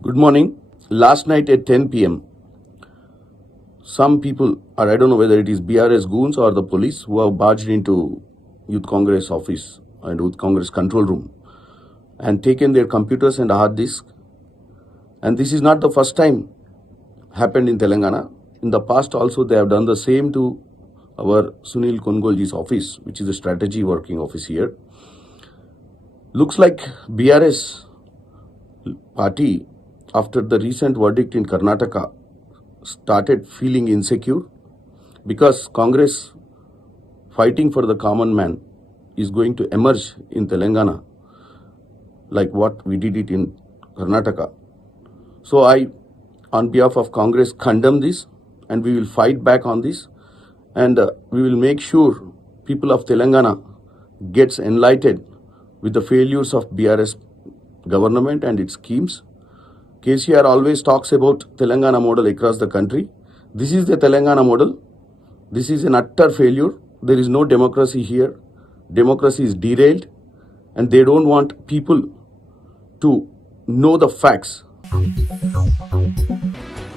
Good morning. Last night at 10 p.m., some people, or I don't know whether it is BRS goons or the police, who have barged into Youth Congress office and Youth Congress control room and taken their computers and hard disk. And this is not the first time happened in Telangana. In the past also they have done the same to our Sunil Kongolji's office, which is a strategy working office here. Looks like BRS party, after the recent verdict in Karnataka, started feeling insecure because Congress fighting for the common man is going to emerge in Telangana like what we did it in Karnataka. So I, on behalf of Congress, condemn this and we will fight back on this and we will make sure people of Telangana gets enlightened with the failures of BRS government and its schemes. KCR always talks about Telangana model across the country. This is the Telangana model. This is an utter failure. There is no democracy here. Democracy is derailed and they don't want people to know the facts.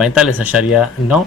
45.9,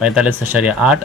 45.8,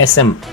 SM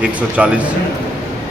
140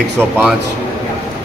105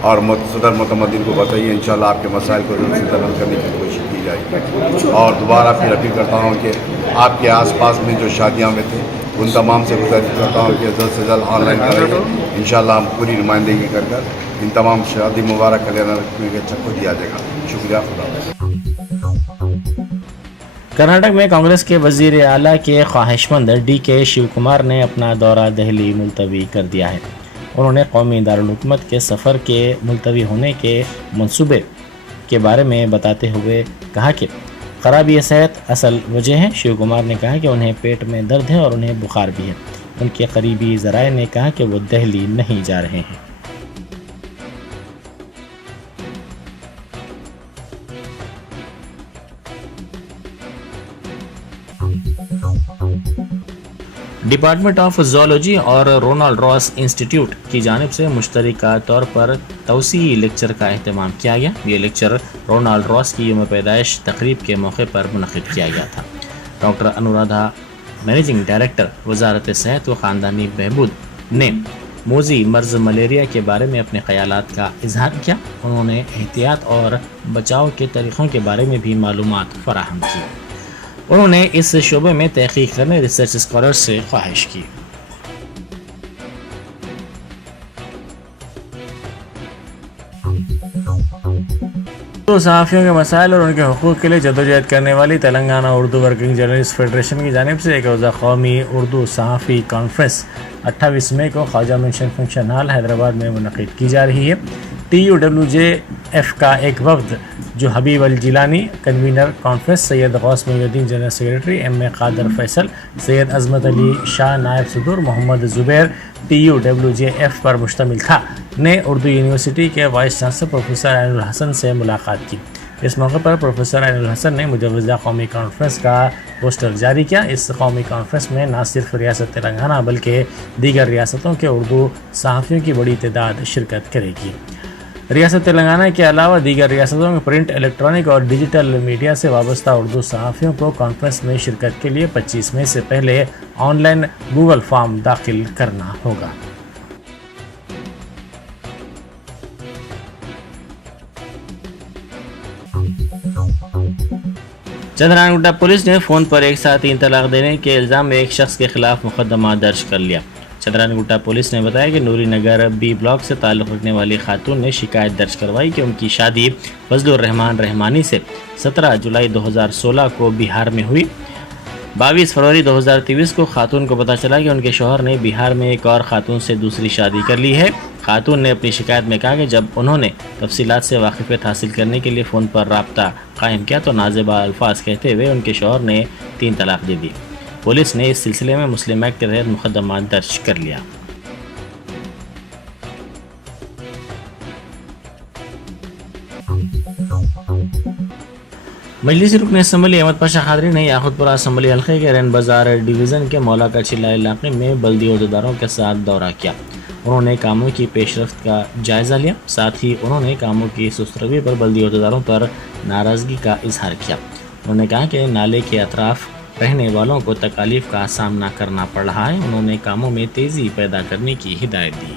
اور صدر متمدن کو بتائیے، انشاءاللہ آپ کے مسائل کو ضرور سے حل کرنے کی کوشش کی جائے گی. اور دوبارہ پھر اپیل کرتا ہوں کہ آپ کے آس پاس میں جو شادیاں میں تھے ان تمام سے گزارش کرتا ہوں کہ جلد سے جلد آن لائن کریں. انشاءاللہ ہم پوری نمائندگی کر ان تمام شادی مبارک کلیانہ کے چک کو دیا جائے گا. شکریہ. خدا. کرناٹک میں کانگریس کے وزیر اعلیٰ کے خواہش مند ڈی کے شیو کمار نے اپنا دورہ دہلی ملتوی کر دیا ہے. انہوں نے قومی دارالحکومت کے سفر کے ملتوی ہونے کے منصوبے کے بارے میں بتاتے ہوئے کہا کہ خرابی صحت اصل وجہ ہے. شیو کمار نے کہا کہ انہیں پیٹ میں درد ہے اور انہیں بخار بھی ہے. ان کے قریبی ذرائع نے کہا کہ وہ دہلی نہیں جا رہے ہیں. ڈپارٹمنٹ آف زوالوجی اور رونالڈ راس انسٹیٹیوٹ کی جانب سے مشترکہ طور پر توسیعی لیکچر کا اہتمام کیا گیا. یہ لیکچر رونالڈ راس کی یوم پیدائش تقریب کے موقع پر منعقد کیا گیا تھا. ڈاکٹر انورادھا، مینیجنگ ڈائریکٹر وزارت صحت و خاندانی بہبود، نے موذی مرض ملیریا کے بارے میں اپنے خیالات کا اظہار کیا. انہوں نے احتیاط اور بچاؤ کے طریقوں کے بارے میں بھی معلومات فراہم کی. انہوں نے اس شعبے میں تحقیق کرنے ریسرچ اسکالر سے خواہش کی. اردو صحافیوں کے مسائل اور ان کے حقوق کے لیے جدوجہد کرنے والی Telangana Urdu working journalist federation کی جانب سے ایک روزہ قومی اردو صحافی کانفرنس 28 مئی کو خواجہ منشن فنکشن ہال حیدرآباد میں منعقد کی جا رہی ہے. TUWJF کا ایک وفد جو حبیب الجیلانی کنوینر کانفرنس، سید غوث محی الدین جنرل سیکرٹری، M.A. قادر فیصل، سید عظمت علی شاہ نائب صدور، محمد زبیر TUWJF پر مشتمل تھا، نے اردو یونیورسٹی کے وائس چانسلر پروفیسر عین الحسن سے ملاقات کی. اس موقع پر پروفیسر عین الحسن نے مجوزہ قومی کانفرنس کا پوسٹر جاری کیا. اس قومی کانفرنس میں نہ صرف ریاست تلنگانہ بلکہ دیگر ریاستوں کے اردو صحافیوں کی بڑی تعداد شرکت کرے گی. ریاست تلنگانہ کے علاوہ دیگر ریاستوں میں پرنٹ، الیکٹرانک اور ڈیجیٹل میڈیا سے وابستہ اردو صحافیوں کو کانفرنس میں شرکت کے لیے 25 مئی سے پہلے آن لائن گوگل فارم داخل کرنا ہوگا. چندران گٹا پولیس نے فون پر ایک ساتھ 3 طلاق دینے کے الزام میں ایک شخص کے خلاف مقدمہ درج کر لیا. چندران گٹا پولیس نے بتایا کہ نوری نگر بی بلاک سے تعلق رکھنے والی خاتون نے شکایت درج کروائی کہ ان کی شادی فضل الرحمان رحمانی سے 17 جولائی 2016 کو بہار میں ہوئی. 22 فروری 2023 کو خاتون کو پتہ چلا کہ ان کے شوہر نے بہار میں ایک اور خاتون سے دوسری شادی کر لی ہے. خاتون نے اپنی شکایت میں کہا کہ جب انہوں نے تفصیلات سے واقفیت حاصل کرنے کے لیے فون پر رابطہ قائم کیا تو نازیبا الفاظ کہتے ہوئے ان کے شوہر نے 3 طلاق دے دی. پولیس نے اس سلسلے میں مسلم ایکٹ کے تحت مقدمہ درج کر لیا. مجلسی رکن اسمبلی احمد پاشا قادری نے یاقوتپورہ اسمبلی حلقے کے رین بازار ڈویژن کے مولا کا چلا علاقے میں بلدی عہدیداروں کے ساتھ دورہ کیا. انہوں نے کاموں کی پیش رفت کا جائزہ لیا. ساتھ ہی انہوں نے کاموں کی سست روی پر بلدی عہدیداروں پر ناراضگی کا اظہار کیا. انہوں نے کہا کہ نالے کے اطراف رہنے والوں کو تکالیف کا سامنا کرنا پڑ رہا ہے. انہوں نے کاموں میں تیزی پیدا کرنے کی ہدایت دی.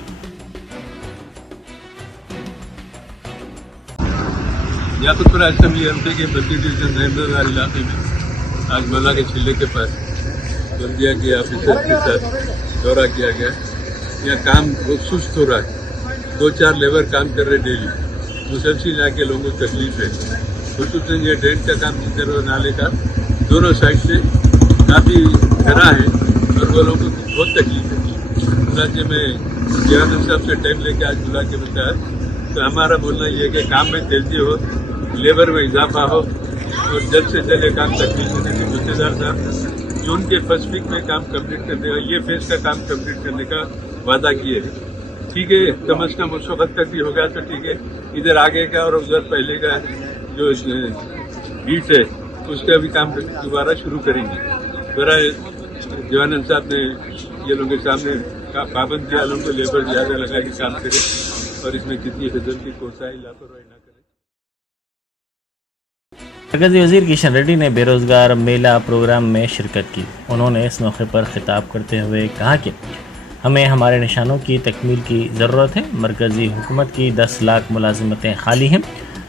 یاقوتپورہ اسمبلی حلقے کے بلدی ڈویژن رین بازار علاقے میں آج مولا کے چلے کے پاس بلدیہ کے آفیسر کے ساتھ دورہ کیا گیا. یہاں کام بہت سست ہو رہا ہے. 2-4 لیبر کام کر رہے ڈیلی. مسلسل یہاں کے لوگوں کو تکلیف ہے. خصوصاً یہ ڈرین کا کام جس طرح نالے کا دونوں سائڈ سے کافی گھرا ہے اور وہ لوگوں کو بہت تکلیف ہے. چنانچہ میں جوان صاحب سے ٹائم لے کے آج بلا کے بتایا تو ہمارا بولنا یہ ہے کہ کام میں تیزی ہو، لیبر میں اضافہ ہو اور جلد سے جلد یہ کام تکلیف ہونے کی گزشتہ صاحب جون کے فرسٹ ویک میں کام کمپلیٹ کرنے کا، یہ فیز کا کام کمپلیٹ کرنے کا وعدہ کیے ہیں. ٹھیک ہے، کم از کم اس وقت تک بھی ہو گیا تو ٹھیک ہے. ادھر آگے کا اور ادھر پہلے کا جو بیٹ ہے اس کا بھی کام دوبارہ شروع کریں گے. برائے جوانند صاحب نے یہ لوگوں کے سامنے پابند کیا لوگوں کو لیبر زیادہ لگا کے کام کرے اور اس میں کتنی حضرت کی کوتاہی لاپرواہی نہ کرے. مرکزی وزیر کشن ریڈی نے بے روزگار میلہ پروگرام میں شرکت کی. انہوں نے اس موقع پر خطاب کرتے ہوئے کہا کہ ہمیں ہمارے نشانوں کی تکمیل کی ضرورت ہے. مرکزی حکومت کی 10 لاکھ ملازمتیں خالی ہیں.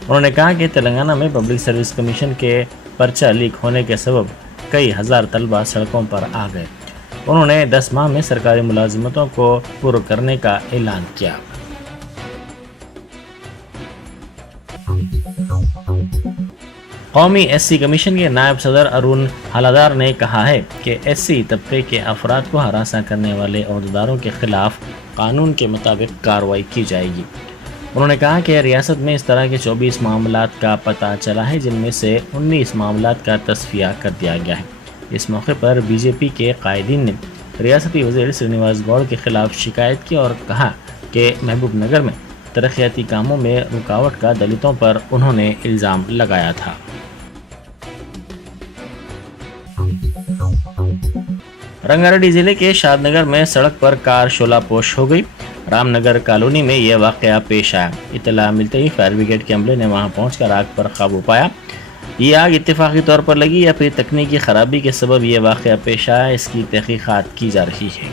انہوں نے کہا کہ تلنگانہ میں پبلک سروس کمیشن کے پرچہ لیک ہونے کے سبب کئی ہزار طلبہ سڑکوں پر آ گئے. انہوں نے 10 ماہ میں سرکاری ملازمتوں کو پورا کرنے کا اعلان کیا. قومی ایس سی کمیشن کے نائب صدر ارون ہلادار نے کہا ہے کہ ایس سی طبقے کے افراد کو ہراساں کرنے والے عہدیداروں کے خلاف قانون کے مطابق کارروائی کی جائے گی. انہوں نے کہا کہ ریاست میں اس طرح کے 24 معاملات کا پتہ چلا ہے جن میں سے 19 معاملات کا تصفیہ کر دیا گیا ہے. اس موقع پر بی جے پی کے قائدین نے ریاستی وزیر سرینواس گوڑ کے خلاف شکایت کی اور کہا کہ محبوب نگر میں ترقیاتی کاموں میں رکاوٹ کا دلتوں پر انہوں نے الزام لگایا تھا. رنگاریڈی ضلع کے شاد نگر میں سڑک پر کار شعلہ پوش ہو گئی. رام نگر کالونی میں یہ واقعہ پیش آیا. اطلاع ملتے ہی فائر بریگیڈ کے عملے نے وہاں پہنچ کر آگ پر قابو پایا. یہ آگ اتفاقی طور پر لگی یا پھر تکنیکی خرابی کے سبب یہ واقعہ پیش آیا، اس کی تحقیقات کی جا رہی ہے.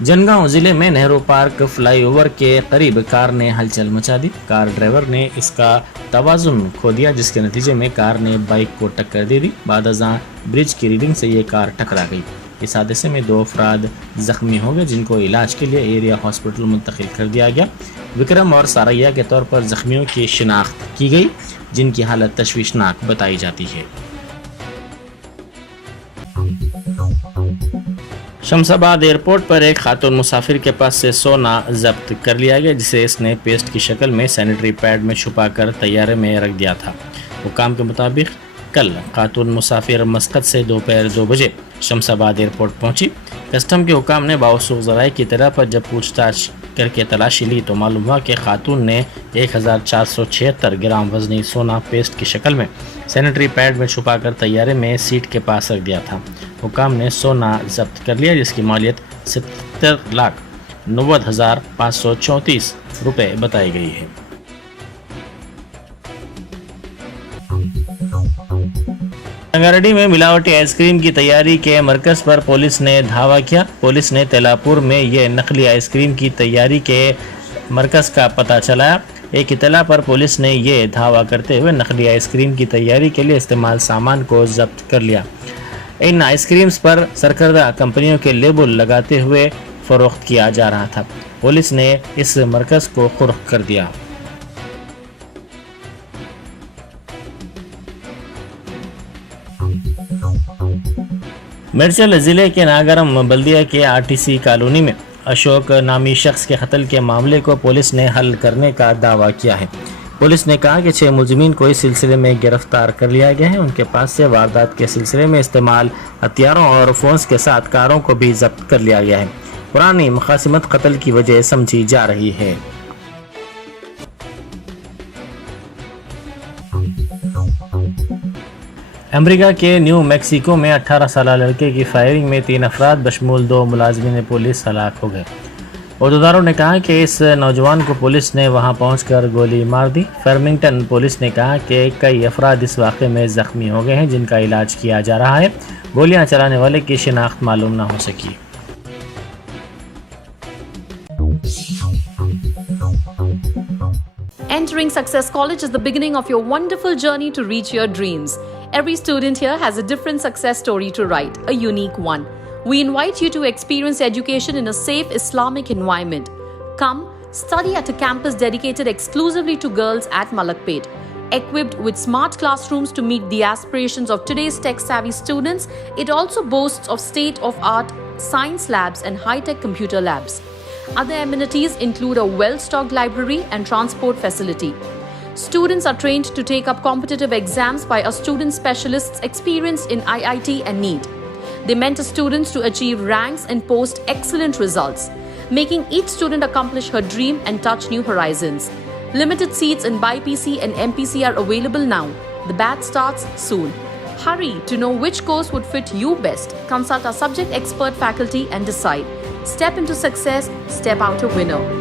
جنگاؤں ضلع میں نہرو پارک فلائی اوور کے قریب کار نے ہلچل مچا دی. کار ڈرائیور نے اس کا توازن کھو دیا جس کے نتیجے میں کار نے بائک کو ٹکر دے دی. بعد ازاں برج کی ریلنگ سے یہ کار ٹکرا گئی. اس حادثے میں 2 افراد زخمی ہو گئے جن کو علاج کے لیے ایریا ہاسپٹل منتقل کر دیا گیا. وکرم اور ساریا کے طور پر زخمیوں کی شناخت کی گئی جن کی حالت تشویشناک بتائی جاتی ہے. شمس آباد ایئرپورٹ پر ایک خاتون مسافر کے پاس سے سونا ضبط کر لیا گیا جسے اس نے پیسٹ کی شکل میں سینیٹری پیڈ میں چھپا کر طیارے میں رکھ دیا تھا. حکام کے مطابق کل خاتون مسافر مسقط سے دوپہر 2 بجے شمس آباد ایئرپورٹ پہنچی. کسٹم کے حکام نے باوثوق ذرائع کی اطلاع پر جب پوچھ تاچھ کر کے تلاشی لی تو معلوم ہوا کہ خاتون نے 1476 گرام وزنی سونا پیسٹ کی شکل میں سینیٹری پیڈ میں چھپا کر طیارے میں سیٹ کے پاس رکھ دیا تھا. حکام نے سونا ضبط کر لیا جس کی مالیت 70,90,534 روپے بتائی گئی ہے. رنگاریڈی میں ملاوٹی آئس کریم کی تیاری کے مرکز پر پولیس نے دھاوا کیا. پولیس نے تیلاپور میں یہ نقلی آئس کریم کی تیاری کے مرکز کا پتہ چلایا. ایک اطلاع پر پولیس نے یہ دھاوا کرتے ہوئے نقلی آئس کریم کی تیاری کے لیے استعمال سامان کو ضبط کر لیا. ان آئس کریمز پر سرکردہ کمپنیوں کے لیبل لگاتے ہوئے فروخت کیا جا رہا تھا. پولیس نے اس مرکز کو قرق کر دیا. مرچل ضلع کے ناگرم بلدیہ کے RTC کالونی میں اشوک نامی شخص کے قتل کے معاملے کو پولیس نے حل کرنے کا دعویٰ کیا ہے. پولیس نے کہا کہ 6 ملزمین کو اس سلسلے میں گرفتار کر لیا گیا ہے. ان کے پاس سے واردات کے سلسلے میں استعمال ہتھیاروں اور فونز کے ساتھ کاروں کو بھی ضبط کر لیا گیا ہے. پرانی مخاصمت قتل کی وجہ سمجھی جا رہی ہے. امریکہ کے نیو میکسیکو میں 18 سالہ لڑکے کی فائرنگ میں 3 افراد بشمول 2 ملازمین پولیس ہلاک ہو گئے. عہدیداروں نے کہا کہ اس نوجوان کو پولیس نے وہاں پہنچ کر گولی مار دی. فرمنگٹن پولیس نے کہا کہ کئی افراد اس واقعے میں زخمی ہو گئے ہیں جن کا علاج کیا جا رہا ہے. گولیاں چلانے والے کی شناخت معلوم نہ ہو سکی. Entering Success College is the beginning of your wonderful journey to reach your dreams. Every student here has a different success story to write, a unique one. We invite you to experience education in a safe Islamic environment. Come, study at a campus dedicated exclusively to girls at Malakpet. Equipped with smart classrooms to meet the aspirations of today's tech-savvy students, it also boasts of state-of-art science labs and high-tech computer labs. Other amenities include a well-stocked library and transport facility. Students are trained to take up competitive exams by our student specialists experienced in IIT and NEET. They mentor students to achieve ranks and post excellent results, making each student accomplish her dream and touch new horizons. Limited seats in BIPC and MPC are available now. The batch starts soon. Hurry to know which course would fit you best. Consult our subject expert faculty and decide. Step into success, step out a winner.